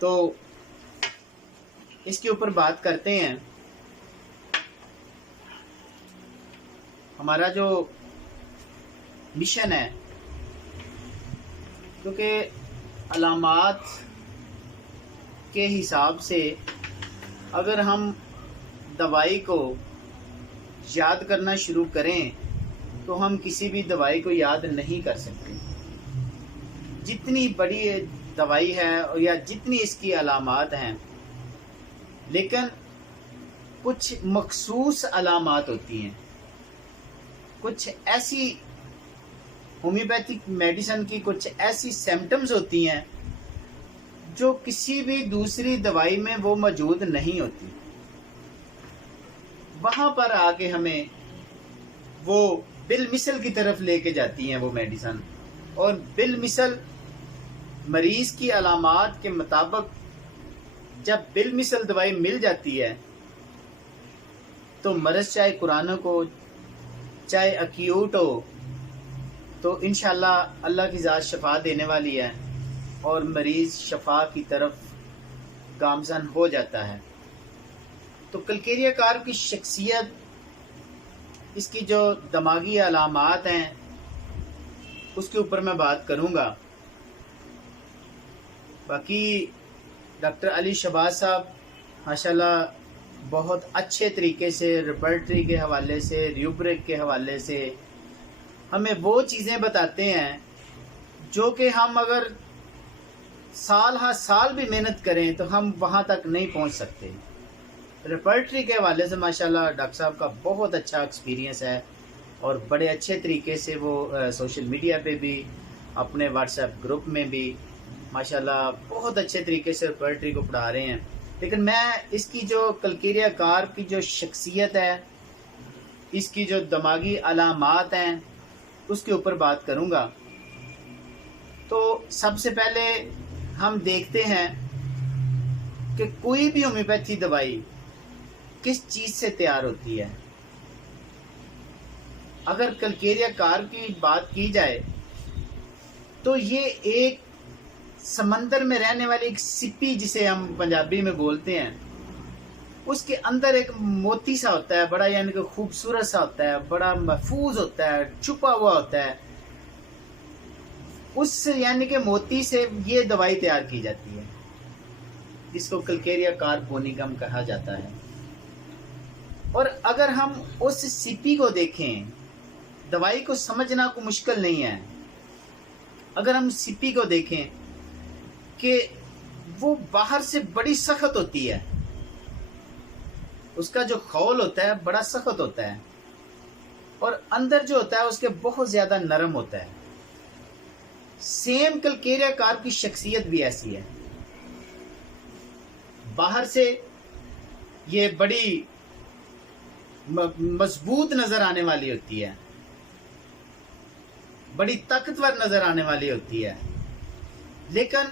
तो इसके ऊपर बात करते हैं। हमारा जो मिशन है, क्योंकि अलामात के हिसाब से अगर हम दवाई को याद करना शुरू करें तो हम किसी भी दवाई को याद नहीं कर सकते। जितनी बड़ी दवाई है या जितनी इसकी अलामात हैं, लेकिन कुछ मखसूस अलामात होती हैं, कुछ ऐसी होम्योपैथिक मेडिसिन की कुछ ऐसी सिम्टम्स होती हैं जो किसी भी दूसरी दवाई में वो मौजूद नहीं होती। वहां पर आके हमें वो बिल मिसल की तरफ लेके जाती हैं वो मेडिसिन, और बिल मिसल मरीज की अलामात के मुताबिक जब बिल मिसल दवाई मिल जाती है तो मर्ज चाहे कुरानक हो चाहे अक्यूट हो, तो इंशाल्लाह अल्लाह की ज़ात शफा देने वाली है और मरीज शफा की तरफ गामजन हो जाता है। तो कलकेरिया कार की शख्सियत, इसकी जो दिमागी अलामात हैं उसके ऊपर मैं बात करूंगा। बाकी डॉक्टर अली शहबाज साहब माशाल्लाह बहुत अच्छे तरीके से रेपर्टरी के हवाले से, रूब्रिक के हवाले से हमें वो चीज़ें बताते हैं जो कि हम अगर साल हर साल भी मेहनत करें तो हम वहाँ तक नहीं पहुँच सकते। रेपर्टरी के हवाले से माशाल्लाह डॉक्टर साहब का बहुत अच्छा एक्सपीरियंस है और बड़े अच्छे तरीके से वो सोशल मीडिया पे भी, अपने व्हाट्सएप ग्रुप में भी माशाल्लाह बहुत अच्छे तरीके से रेपर्टरी को पढ़ा रहे हैं। लेकिन मैं इसकी जो कलकेरिया कार की जो शख्सियत है, इसकी जो दिमागी अलामात हैं उसके ऊपर बात करूंगा। तो सबसे पहले हम देखते हैं कि कोई भी होम्योपैथी दवाई किस चीज़ से तैयार होती है। अगर कलकेरिया कार की बात की जाए तो ये एक समंदर में रहने वाली एक सिप्पी, जिसे हम पंजाबी में बोलते हैं, उसके अंदर एक मोती सा होता है, बड़ा यानी कि खूबसूरत सा होता है, बड़ा महफूज होता है, छुपा हुआ होता है। उस यानी कि मोती से ये दवाई तैयार की जाती है, जिसको कलकेरिया कार्बोनिकम कहा जाता है। और अगर हम उस सिप्पी को देखें, दवाई को समझना को मुश्किल नहीं है। अगर हम सिप्पी को देखें कि वो बाहर से बड़ी सख्त होती है, उसका जो खौल होता है बड़ा सख्त होता है, और अंदर जो होता है उसके बहुत ज्यादा नरम होता है। सेम कलकेरिया कार की शख्सियत भी ऐसी है। बाहर से ये बड़ी मजबूत नजर आने वाली होती है, बड़ी ताकतवर नजर आने वाली होती है, लेकिन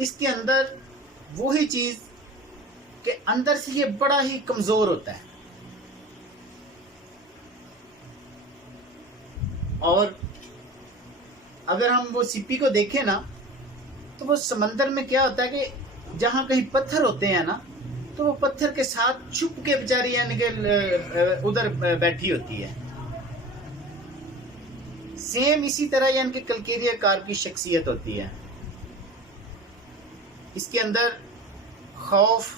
इसके अंदर वही चीज के अंदर से ये बड़ा ही कमजोर होता है। और अगर हम वो सिप्पी को देखें ना, तो वो समंदर में क्या होता है कि जहां कहीं पत्थर होते हैं ना, तो वो पत्थर के साथ छुप के बेचारी यानी कि उधर बैठी होती है। सेम इसी तरह यानी कि कलकेरिया कार की शख्सियत होती है। इसके अंदर खौफ,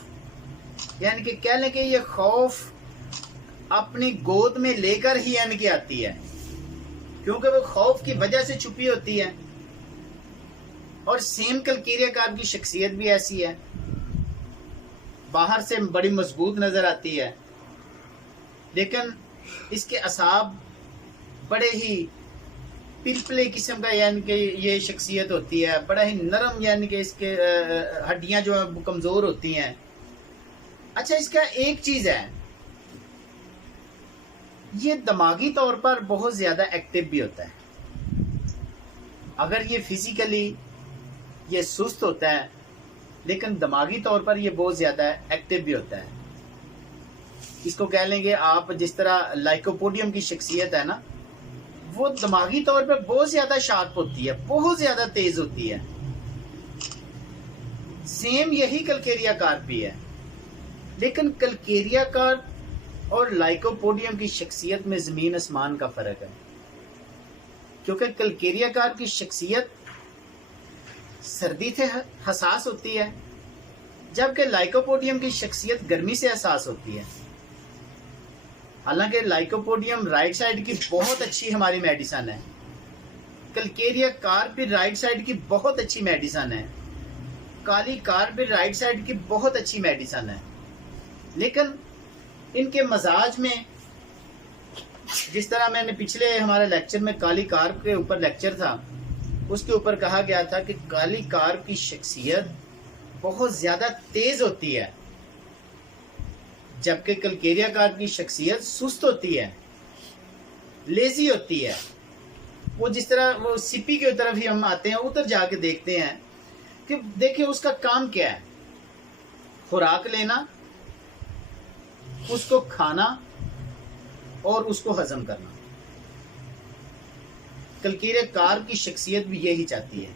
यानी कि कह लें कि ये खौफ अपनी गोद में लेकर ही यानी कि आती है, क्योंकि वो खौफ की वजह से छुपी होती है। और सेम कलकेरिया कार की शख्सियत भी ऐसी है, बाहर से बड़ी मजबूत नजर आती है, लेकिन इसके असाब बड़े ही पिलपले किस्म का यानी कि ये शख्सियत होती है, बड़ा ही नरम, यानी कि इसके हड्डियां जो है कमजोर होती हैं। अच्छा, इसका एक चीज है, ये दिमागी तौर पर बहुत ज्यादा एक्टिव भी होता है। अगर ये फिजिकली ये सुस्त होता है, लेकिन दिमागी तौर पर ये बहुत ज्यादा एक्टिव भी होता है। इसको कह लेंगे आप, जिस तरह लाइकोपोडियम की शख्सियत है ना, वो दिमागी तौर पर बहुत ज्यादा शार्प होती है, बहुत ज्यादा तेज होती है। सेम यही कलकेरिया कार्प भी है, लेकिन कलकेरिया कार्प और लाइकोपोडियम की शख्सियत में ज़मीन आसमान का फ़र्क है। क्योंकि कलकेरिया कार्प की शख्सियत सर्दी से हसास होती है, जबकि लाइकोपोडियम की शख्सियत गर्मी से हसास होती है। हालांकि लाइकोपोडियम राइट साइड की बहुत अच्छी हमारी मेडिसन है, कलकेरिया कार्प भी राइट साइड की बहुत अच्छी मेडिसन है, काली कार्प भी राइट साइड की बहुत अच्छी मेडिसन है। लेकिन इनके मजाज में, जिस तरह मैंने पिछले हमारे लेक्चर में काली कार्प के ऊपर लेक्चर था, उसके ऊपर कहा गया था कि काली कार्प की शख्सियत बहुत ज्यादा तेज होती है, जबकि कलकेरिया कार्प की शख्सियत सुस्त होती है, लेजी होती है। वो जिस तरह वो सिपी की तरफ ही हम आते हैं, उधर जाके देखते हैं कि देखिए उसका काम क्या है, खुराक लेना, उसको खाना और उसको हजम करना। कलकेरिया कार्प की शख्सियत भी यही चाहती है,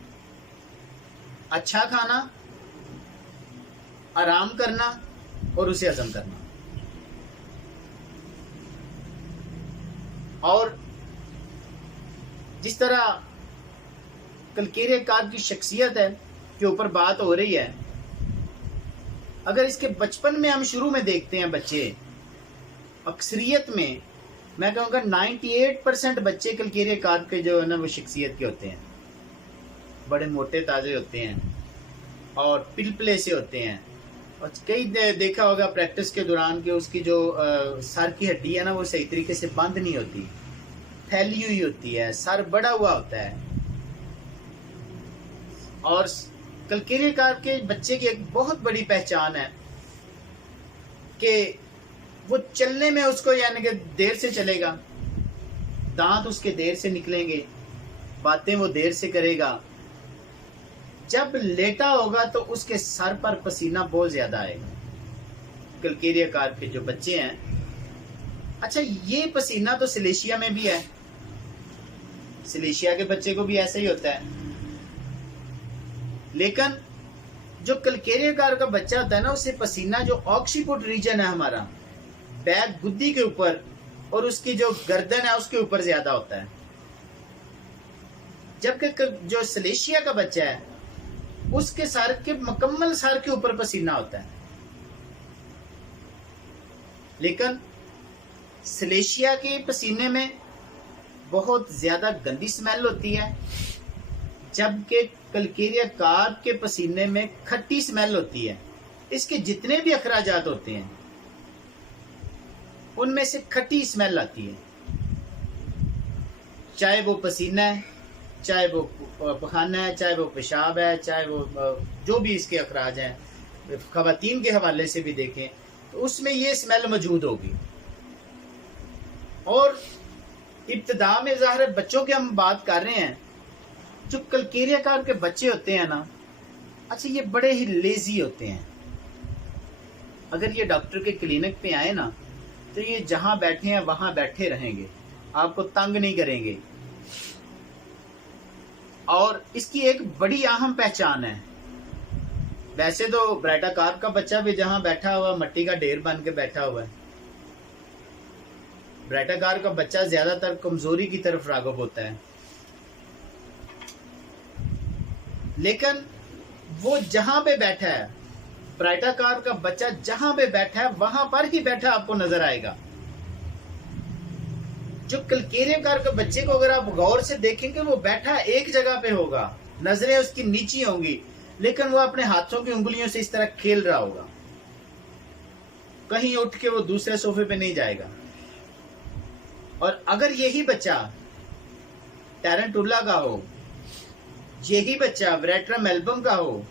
अच्छा खाना, आराम करना और उसे हजम करना। और जिस तरह कलकेरिया कार्प की शख्सियत है के ऊपर बात हो रही है, अगर इसके बचपन में हम शुरू में देखते हैं, बच्चे अक्सरियत में मैं कहूँगा 98% बच्चे कलकेरिया कार्प के जो है ना वो शख्सियत के होते हैं, बड़े मोटे ताजे होते हैं और पिलपले से होते हैं। और कई देखा होगा प्रैक्टिस के दौरान कि उसकी जो सर की हड्डी है ना वो सही तरीके से बंद नहीं होती, फैली हुई होती है, सर बड़ा हुआ होता है। और कलकेरिया कार्प के बच्चे की एक बहुत बड़ी पहचान है कि वो चलने में उसको यानी कि देर से चलेगा, दांत उसके देर से निकलेंगे, बातें वो देर से करेगा, जब लेटा होगा तो उसके सर पर पसीना बहुत ज्यादा आएगा। कलकेरिया कार्प के जो बच्चे हैं, अच्छा ये पसीना तो सिलेशिया में भी है, सिलेशिया के बच्चे को भी ऐसा ही होता है। लेकिन जो कलकेरिया कार्प का बच्चा होता है ना, उसे पसीना जो ऑक्सीपुट रीजन है हमारा बैक गुद्दी के ऊपर और उसकी जो गर्दन है उसके ऊपर ज्यादा होता है, जबकि जो सिलेशिया का बच्चा है उसके सर के मुकम्मल सर के ऊपर पसीना होता है। लेकिन सिलेशिया के पसीने में बहुत ज्यादा गंदी स्मेल होती है, जबकि कलकेरिया कार्प के पसीने में खट्टी स्मेल होती है। इसके जितने भी अखराजात होते हैं उनमें से खट्टी स्मेल आती है, चाहे वो पसीना है, चाहे वो पखाना है, चाहे वो पेशाब है, चाहे वो जो भी इसके अखराज हैं। खवातीन के हवाले से भी देखें तो उसमें ये स्मेल मौजूद होगी। और इब्तिदा में ज़ाहिर बच्चों की हम बात कर रहे हैं, जो कलकेरिया कार्प के बच्चे होते हैं ना, अच्छा ये बड़े ही लेजी होते हैं। अगर ये डॉक्टर के क्लिनिक पे आए ना तो ये जहां बैठे हैं वहां बैठे रहेंगे, आपको तंग नहीं करेंगे। और इसकी एक बड़ी अहम पहचान है, वैसे तो ब्राइटा कार्प का बच्चा भी जहां बैठा हुआ मट्टी का ढेर बन के बैठा हुआ है। ब्राइटा कार्प का बच्चा ज्यादातर कमजोरी की तरफ राग़िब होता है, लेकिन वो जहां पे बैठा है, ब्राइटा कार्प का बच्चा जहां पे बैठा है वहां पर ही बैठा आपको नजर आएगा। जो कलकेरिया कार्प के बच्चे को अगर आप गौर से देखेंगे, वो बैठा एक जगह पे होगा, नजरें उसकी नीची होंगी, लेकिन वो अपने हाथों की उंगलियों से इस तरह खेल रहा होगा, कहीं उठ के वो दूसरे सोफे पे नहीं जाएगा। और अगर यही बच्चा टैरेंटुला का हो, यही बच्चा वेरेट्रम एल्बम का हो,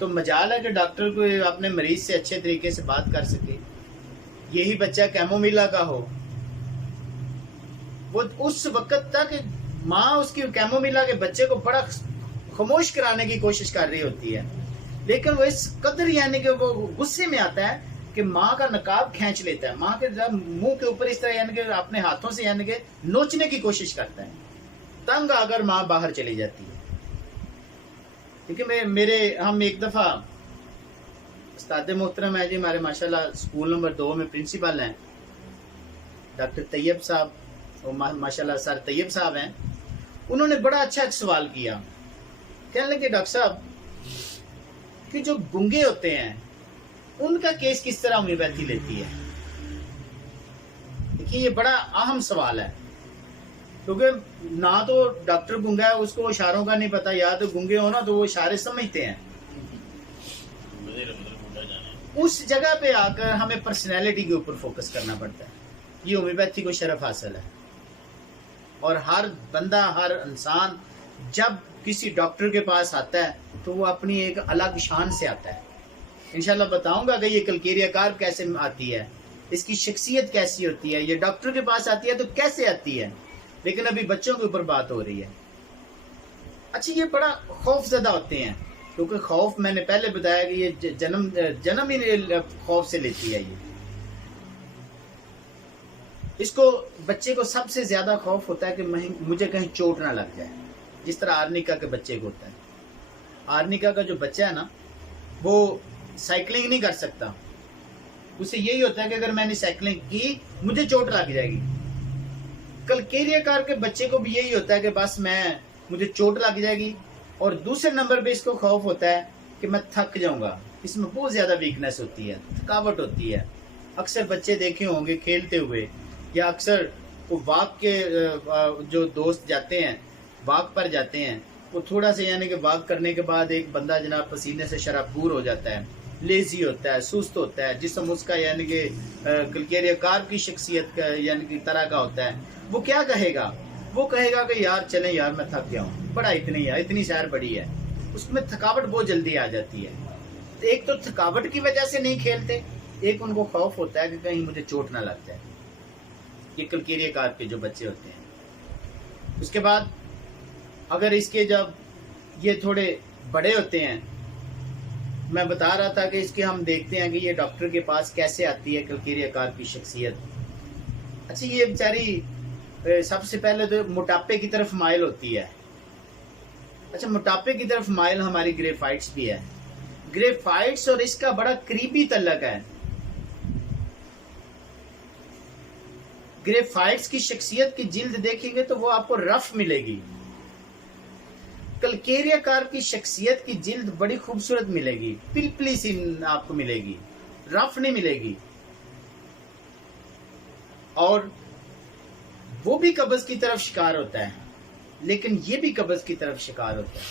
तो मजाल है कि डॉक्टर को अपने मरीज से अच्छे तरीके से बात कर सके। यही बच्चा कैमोमिला का हो, वो उस वक्त तक माँ उसकी कैमोमिला के बच्चे को बड़ा खामोश कराने की कोशिश कर रही होती है, लेकिन वो इस कदर यानी कि वो गुस्से में आता है कि माँ का नकाब खींच लेता है, माँ के मुंह के ऊपर इस तरह यानी कि अपने हाथों से यानी कि नोचने की कोशिश करता है, तंग आकर माँ बाहर चली जाती है। क्योंकि हम एक दफ़ा उस्ताद मोहतरम है जी हमारे माशाल्लाह स्कूल नंबर 2 में प्रिंसिपल हैं डॉक्टर तैयब साहब, और माशाल्लाह सर तैयब साहब हैं। उन्होंने बड़ा अच्छा एक सवाल किया, कहने लगे डॉक्टर साहब कि जो गूंगे होते हैं उनका केस किस तरह होम्योपैथी लेती है। देखिए ये बड़ा अहम सवाल है, क्योंकि ना तो डॉक्टर गूंगा है उसको इशारों का नहीं पता, या तो गूंगे हो ना तो वो इशारे समझते हैं। उस जगह पे आकर हमें पर्सनैलिटी के ऊपर फोकस करना पड़ता है। ये होम्योपैथी को शरफ हासिल है, और हर बंदा हर इंसान जब किसी डॉक्टर के पास आता है तो वो अपनी एक अलग शान से आता है। इंशाल्लाह बताऊंगा कि ये कलकेरिया कार्प कैसे आती है, इसकी शख्सियत कैसी होती है, ये डॉक्टर के पास आती है तो कैसे आती है, लेकिन अभी बच्चों के ऊपर बात हो रही है। अच्छा ये बड़ा खौफजदा होते हैं, क्योंकि खौफ मैंने पहले बताया कि ये जन्म ही खौफ से लेती है। ये इसको बच्चे को सबसे ज्यादा खौफ होता है कि मुझे कहीं चोट ना लग जाए, जिस तरह आर्निका के बच्चे को होता है। आर्निका का जो बच्चा है ना वो साइकिलिंग नहीं कर सकता, उसे यही होता है कि अगर मैंने साइकिलिंग की मुझे चोट लग जाएगी। कलकेरिया कार्प के बच्चे को भी यही होता है कि बस मुझे चोट लग जाएगी, और दूसरे नंबर पे इसको खौफ होता है कि मैं थक जाऊंगा। इसमें बहुत ज्यादा वीकनेस होती है, थकावट होती है। अक्सर बच्चे देखे होंगे खेलते हुए, या अक्सर वो वॉक के जो दोस्त जाते हैं वॉक पर जाते हैं, वो थोड़ा सा यानी कि वॉक करने के बाद एक बंदा जनाब पसीने से शराबूर हो जाता है, लेजी होता है, सुस्त होता है, जिस्म उसका यानी कि कलकेरिया कार्प की शख्सियत का यानी कि तरह का होता है। वो क्या कहेगा, वो कहेगा कि यार चले यार मैं थक गया हूँ, बड़ा इतनी सैर बड़ी है। उसमें थकावट बहुत जल्दी आ जाती है। तो एक तो थकावट की वजह से नहीं खेलते, एक उनको खौफ होता है कि कहीं मुझे चोट ना लग जाए। ये कलकेरिया कार्प के जो बच्चे होते हैं। उसके बाद अगर इसके जब ये थोड़े बड़े होते हैं, मैं बता रहा था कि इसके हम देखते हैं कि ये डॉक्टर के पास कैसे आती है कलकेरिया कार्प की शख्सियत। अच्छा ये बेचारी सबसे पहले तो मोटापे की तरफ माइल होती है। अच्छा मोटापे की तरफ माइल हमारी ग्रेफाइट्स भी है। ग्रेफाइट्स और इसका बड़ा करीबी तल्लक है। ग्रेफाइट्स की शख्सियत की जिल्द देखेंगे तो वो आपको रफ मिलेगी। कलकेरिया कार्प की शख्सियत की जिल्द बड़ी खूबसूरत मिलेगी, पिलपिली सी आपको मिलेगी, रफ नहीं मिलेगी। और वो भी कब्ज की तरफ शिकार होता है, लेकिन ये भी कब्ज की तरफ शिकार होता है।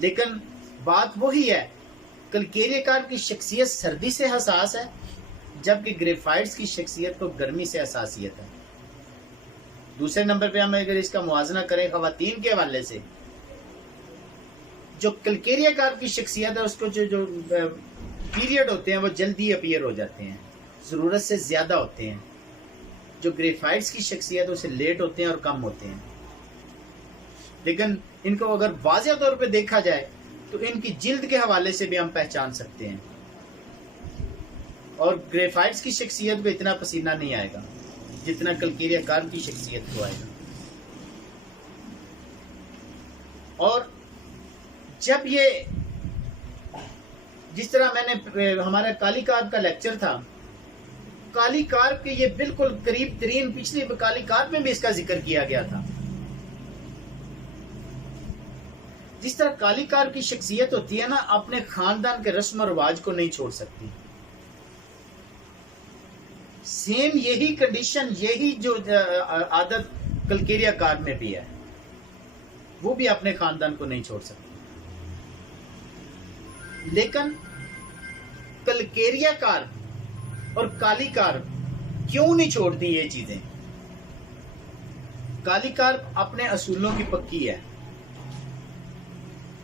लेकिन बात वही है, कलकेरिया कार्प की शख्सियत सर्दी से हसास है, जबकि ग्रेफाइट्स की शख्सियत को गर्मी से हसासियत है। दूसरे नंबर पे हम अगर इसका मुआवजा करें खवातीन के हवाले से, जो कलकेरिया कार्प की शख्सियत है उसको जो पीरियड होते हैं वो जल्दी अपीयर हो जाते हैं, जरूरत से ज्यादा होते हैं। जो ग्रेफाइट्स की शख्सियत उसे लेट होते हैं और कम होते हैं। लेकिन इनको अगर वाज़ेह तौर पे देखा जाए तो इनकी जिल्द के हवाले से भी हम पहचान सकते हैं। और ग्रेफाइट्स की शख्सियत को इतना पसीना नहीं आएगा जितना कलकेरिया कार्प की शख्सियत को आएगा। और जब ये जिस तरह मैंने हमारा काली कार्प का लेक्चर था, काली कार्प के ये बिल्कुल करीब तरीन, पिछली काली कार्प में भी इसका जिक्र किया गया था। जिस तरह काली कार्प की शख्सियत होती है ना, अपने खानदान के रस्म और रिवाज को नहीं छोड़ सकती। सेम यही कंडीशन, यही जो आदत कलकेरिया कार्प में भी है, वो भी अपने खानदान को नहीं छोड़ सकती। लेकिन कलकेरिया कार्प और काली कार्प क्यों नहीं छोड़ती ये चीजें? काली कार्प अपने असूलों की पक्की है,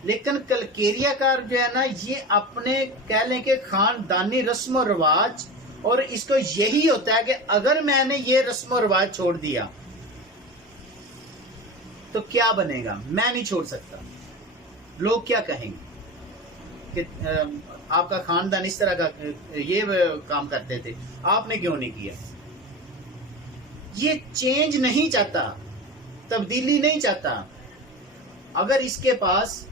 लेकिन कलकेरिया कार्प जो है ना, ये अपने कह लें कि खानदानी रस्म और रिवाज, और इसको यही होता है कि अगर मैंने ये रस्म और रिवाज छोड़ दिया तो क्या बनेगा, मैं नहीं छोड़ सकता। लोग क्या कहेंगे कि आपका खानदान इस तरह का ये काम करते थे, आपने क्यों नहीं किया? ये चेंज नहीं चाहता, तब्दीली नहीं चाहता। अगर इसके पास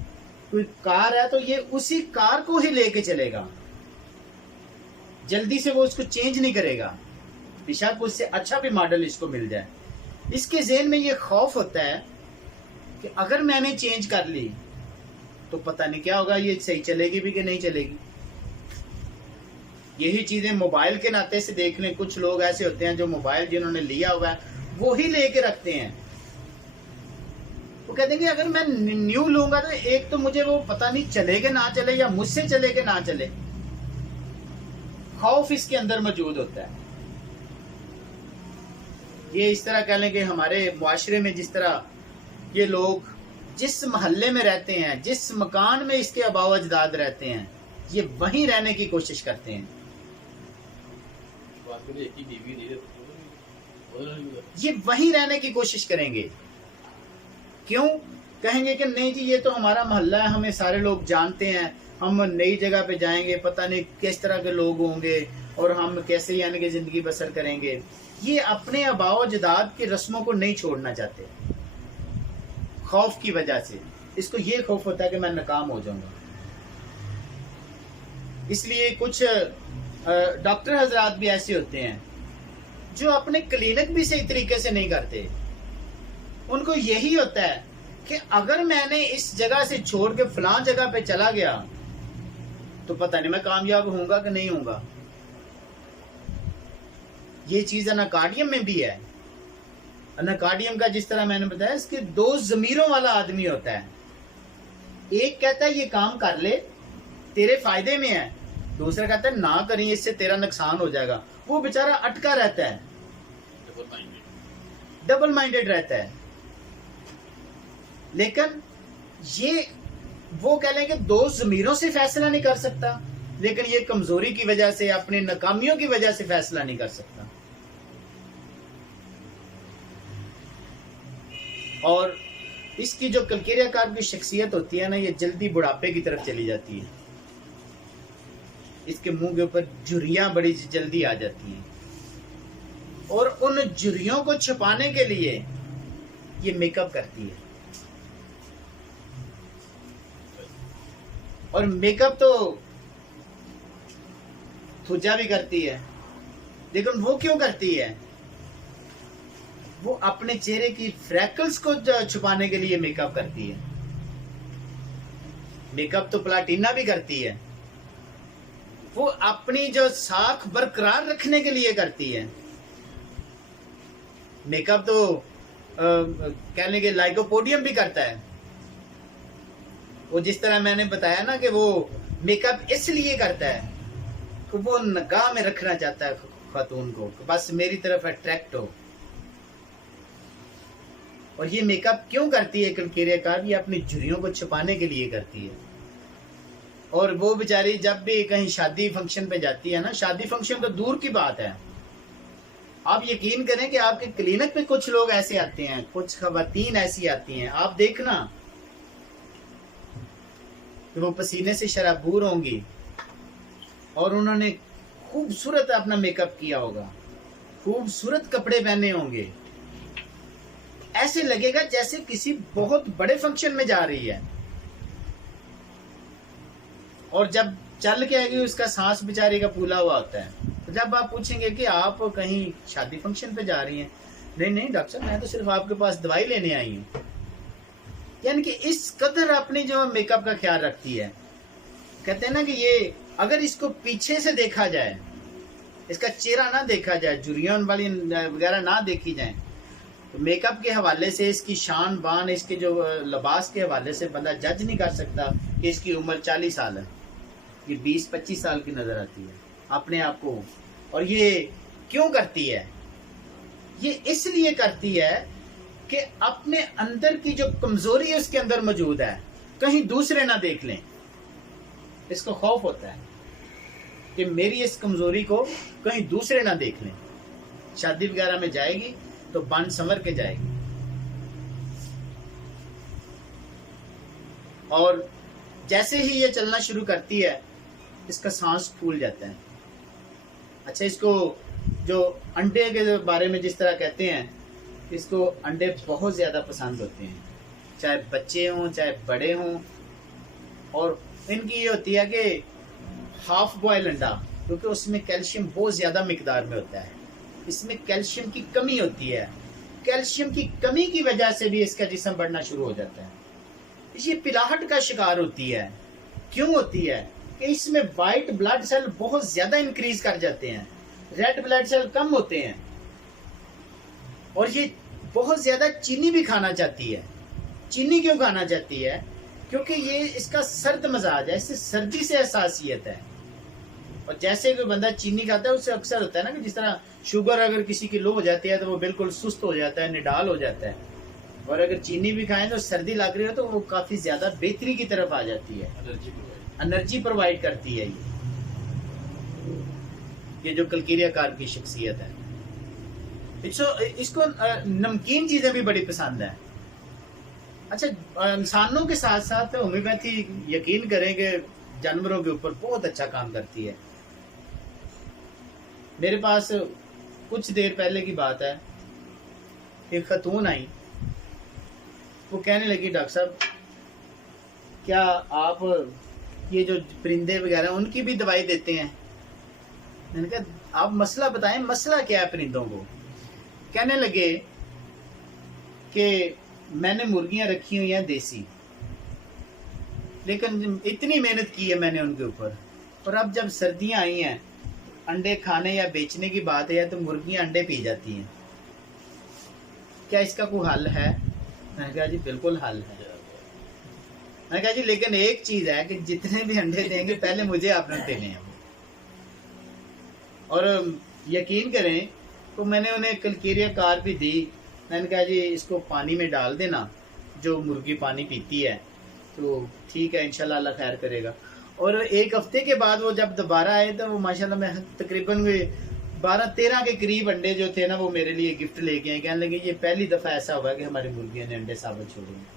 कोई कार है तो ये उसी कार को ही लेके चलेगा, जल्दी से वो उसको चेंज नहीं करेगा, बेशक उससे अच्छा भी मॉडल इसको मिल जाए। इसके ज़हन में ये खौफ होता है कि अगर मैंने चेंज कर ली तो पता नहीं क्या होगा, ये सही चलेगी भी कि नहीं चलेगी। यही चीजें मोबाइल के नाते से देख लें, कुछ लोग ऐसे होते हैं जो मोबाइल जिन्होंने लिया हुआ है वो ही लेके रखते हैं। वो कहते हैं कि अगर मैं न्यू लूंगा तो एक तो मुझे वो पता नहीं चलेगा ना चले या मुझसे चले के ना चले, खौफ इसके अंदर मौजूद होता है। ये इस तरह कह लें कि हमारे मुआशरे में जिस तरह ये लोग जिस मोहल्ले में रहते हैं, जिस मकान में इसके आबाओ अजदाद रहते हैं, ये वहीं रहने की कोशिश करते हैं। ये वहीं रहने की कोशिश करेंगे। क्यों? कहेंगे कि नहीं जी ये तो हमारा मोहल्ला है, हमें सारे लोग जानते हैं, हम नई जगह पे जाएंगे पता नहीं किस तरह के लोग होंगे और हम कैसे यानी कि जिंदगी बसर करेंगे। ये अपने आबाओ अजदाद की रस्मों को नहीं छोड़ना चाहते, खौफ की वजह से। इसको ये खौफ होता है कि मैं नाकाम हो जाऊंगा। इसलिए कुछ डॉक्टर हजरात भी ऐसे होते हैं जो अपने क्लिनिक भी सही तरीके से नहीं करते। उनको यही होता है कि अगर मैंने इस जगह से छोड़ के फलां जगह पे चला गया तो पता नहीं मैं कामयाब होऊंगा कि नहीं होऊंगा। ये चीज अनाकार्डियम में भी है। अनाकार्डियम का जिस तरह मैंने बताया, इसके दो जमीरों वाला आदमी होता है। एक कहता है ये काम कर ले तेरे फायदे में है, दूसरा कहता है ना करिए इससे तेरा नुकसान हो जाएगा। वो बेचारा अटका रहता है, डबल माइंडेड रहता है। लेकिन ये वो कह लें कि दो जमीरों से फैसला नहीं कर सकता, लेकिन ये कमजोरी की वजह से, अपनी नाकामियों की वजह से फैसला नहीं कर सकता। और इसकी जो कलकेरियाकार की शख्सियत होती है ना, ये जल्दी बुढ़ापे की तरफ चली जाती है। इसके मुंह के ऊपर झुर्रियां बड़ी जल्दी आ जाती हैं और उन झुर्रियों को छुपाने के लिए ये मेकअप करती है। और मेकअप तो थुजा भी करती है, लेकिन वो क्यों करती है? वो अपने चेहरे की फ्रैकल्स को छुपाने के लिए मेकअप करती है। मेकअप तो प्लाटिना भी करती है, वो अपनी जो साख बरकरार रखने के लिए करती है। मेकअप तो कहने के लाइकोपोडियम भी करता है। वो जिस तरह मैंने बताया ना कि वो मेकअप इसलिए करता है कि वो निगाह में रखना चाहता है खातून को, बस मेरी तरफ अट्रैक्ट हो। और ये मेकअप क्यों करती है कलकेरियाकार? ये अपनी झुर्रियों को छुपाने के लिए करती है। और वो बेचारी जब भी कहीं शादी फंक्शन पे जाती है ना, शादी फंक्शन तो दूर की बात है, आप यकीन करें कि आपके क्लिनिक पे कुछ लोग ऐसे आते हैं, कुछ खवातीन ऐसी आती हैं, आप देखना कि वो पसीने से शराबूर होंगी और उन्होंने खूबसूरत अपना मेकअप किया होगा, खूबसूरत कपड़े पहने होंगे, ऐसे लगेगा जैसे किसी बहुत बड़े फंक्शन में जा रही है। और जब चल के आएगी उसका सांस बेचारी का फूला हुआ होता है। तो जब आप पूछेंगे कि आप कहीं शादी फंक्शन पे जा रही हैं, नहीं नहीं डॉक्टर साहब मैं तो सिर्फ आपके पास दवाई लेने आई हूँ। यानी कि इस कदर अपनी जो मेकअप का ख्याल रखती है। कहते हैं ना कि ये अगर इसको पीछे से देखा जाए, इसका चेहरा ना देखा जाए, झुर्रियों वाली वगैरह ना देखी जाए, तो मेकअप के हवाले से, इसकी शान बान, इसके जो लिबास के हवाले से बंदा जज नहीं कर सकता कि इसकी उम्र 40 साल है। ये 20-25 साल की नजर आती है अपने आप को। और ये क्यों करती है? ये इसलिए करती है कि अपने अंदर की जो कमजोरी है उसके अंदर मौजूद है, कहीं दूसरे ना देख लें। इसको खौफ होता है कि मेरी इस कमजोरी को कहीं दूसरे ना देख लें। शादी वगैरह में जाएगी तो बन संवर के जाएगी। और जैसे ही ये चलना शुरू करती है, इसका सांस फूल जाता है। अच्छा, इसको जो अंडे के बारे में जिस तरह कहते हैं, इसको अंडे बहुत ज्यादा पसंद होते हैं। चाहे बच्चे हों चाहे बड़े हों। और इनकी ये होती है कि हाफ बॉयल अंडा, क्योंकि उसमें कैल्शियम बहुत ज़्यादा मिकदार में होता है, इसमें कैल्शियम की कमी होती है। कैल्शियम की कमी की वजह से भी इसका जिस्म बढ़ना शुरू हो जाता है। ये पिलाहट का शिकार होती है। क्यों होती है? कि इसमें वाइट ब्लड सेल बहुत ज़्यादा इंक्रीज कर जाते हैं, रेड ब्लड सेल कम होते हैं। और ये बहुत ज़्यादा चीनी भी खाना चाहती है। चीनी क्यों खाना चाहती है? क्योंकि ये इसका सर्द मजाज है, इससे सर्दी से हसासियत है। और जैसे कोई बंदा चीनी खाता है उससे अक्सर होता है ना कि जिस तरह शुगर अगर किसी की लो हो जाती है तो वो बिल्कुल सुस्त हो जाता है, निडाल हो जाता है। और अगर चीनी भी खाएं तो सर्दी लग रही हो तो वो काफ़ी ज़्यादा बेहतरी की तरफ आ जाती है, एनर्जी प्रोवाइड करती है। ये जो कलकीरिया कार की शख्सियत है। इसको नमकीन चीज़ें भी बड़ी पसंद है। अच्छा, इंसानों के साथ साथ होम्योपैथी यकीन करें कि जानवरों के ऊपर बहुत अच्छा काम करती है। मेरे पास कुछ देर पहले की बात है, एक खतून आई, वो कहने लगी डॉक्टर साहब क्या आप ये जो परिंदे वगैरह उनकी भी दवाई देते हैं? मैंने कहा आप मसला बताएं, मसला क्या है परिंदों को? कहने लगे कि मैंने मुर्गियां रखी हुई हैं देसी, लेकिन इतनी मेहनत की है मैंने उनके ऊपर, और अब जब सर्दियां आई हैं अंडे खाने या बेचने की बात है तो मुर्गियां अंडे पी जाती हैं, क्या इसका कोई हल है? मैंने कहा जी बिल्कुल हल है। मैंने कहा जी लेकिन एक चीज है कि जितने भी अंडे देंगे पहले मुझे आपने देने हैं। और यकीन करें तो मैंने उन्हें कलकीरिया कार भी दी। मैंने कहा जी इसको पानी में डाल देना, जो मुर्गी पानी पीती है तो ठीक है, इंशाल्लाह अल्लाह खैर करेगा। और एक हफ्ते के बाद वो जब दोबारा आए तो वो माशाल्लाह में तकरीबन 12-13 के करीब अंडे जो थे ना वो मेरे लिए गिफ्ट लेके आए। कहने लगे ये पहली दफ़ा ऐसा हुआ कि हमारी मुर्गियों ने अंडे साबित छोड़े।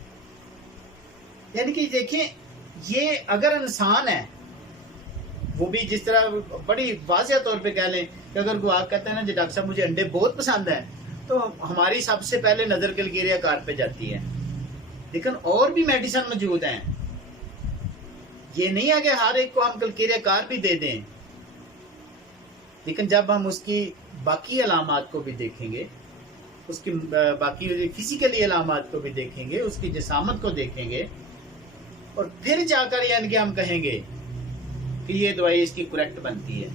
यानी कि देखें, ये अगर इंसान है वो भी जिस तरह बड़ी वाज़ेह तौर पे कह लें कि अगर कोई आप कहता है ना जी डॉक्टर साहब मुझे अंडे बहुत पसंद है, तो हमारी सबसे पहले नज़र कलकीरिया कार पे जाती है। लेकिन और भी मेडिसिन मौजूद हैं, ये नहीं है कि हर एक को हम कलकीरिया कार भी दे दें। लेकिन जब हम उसकी बाकी अलामात को भी देखेंगे, उसकी बाकी फिजिकली अलामात को भी देखेंगे, उसकी जिसामत को देखेंगे, और फिर जाकर यानी कि हम कहेंगे कि ये दवाई इसकी करेक्ट बनती है।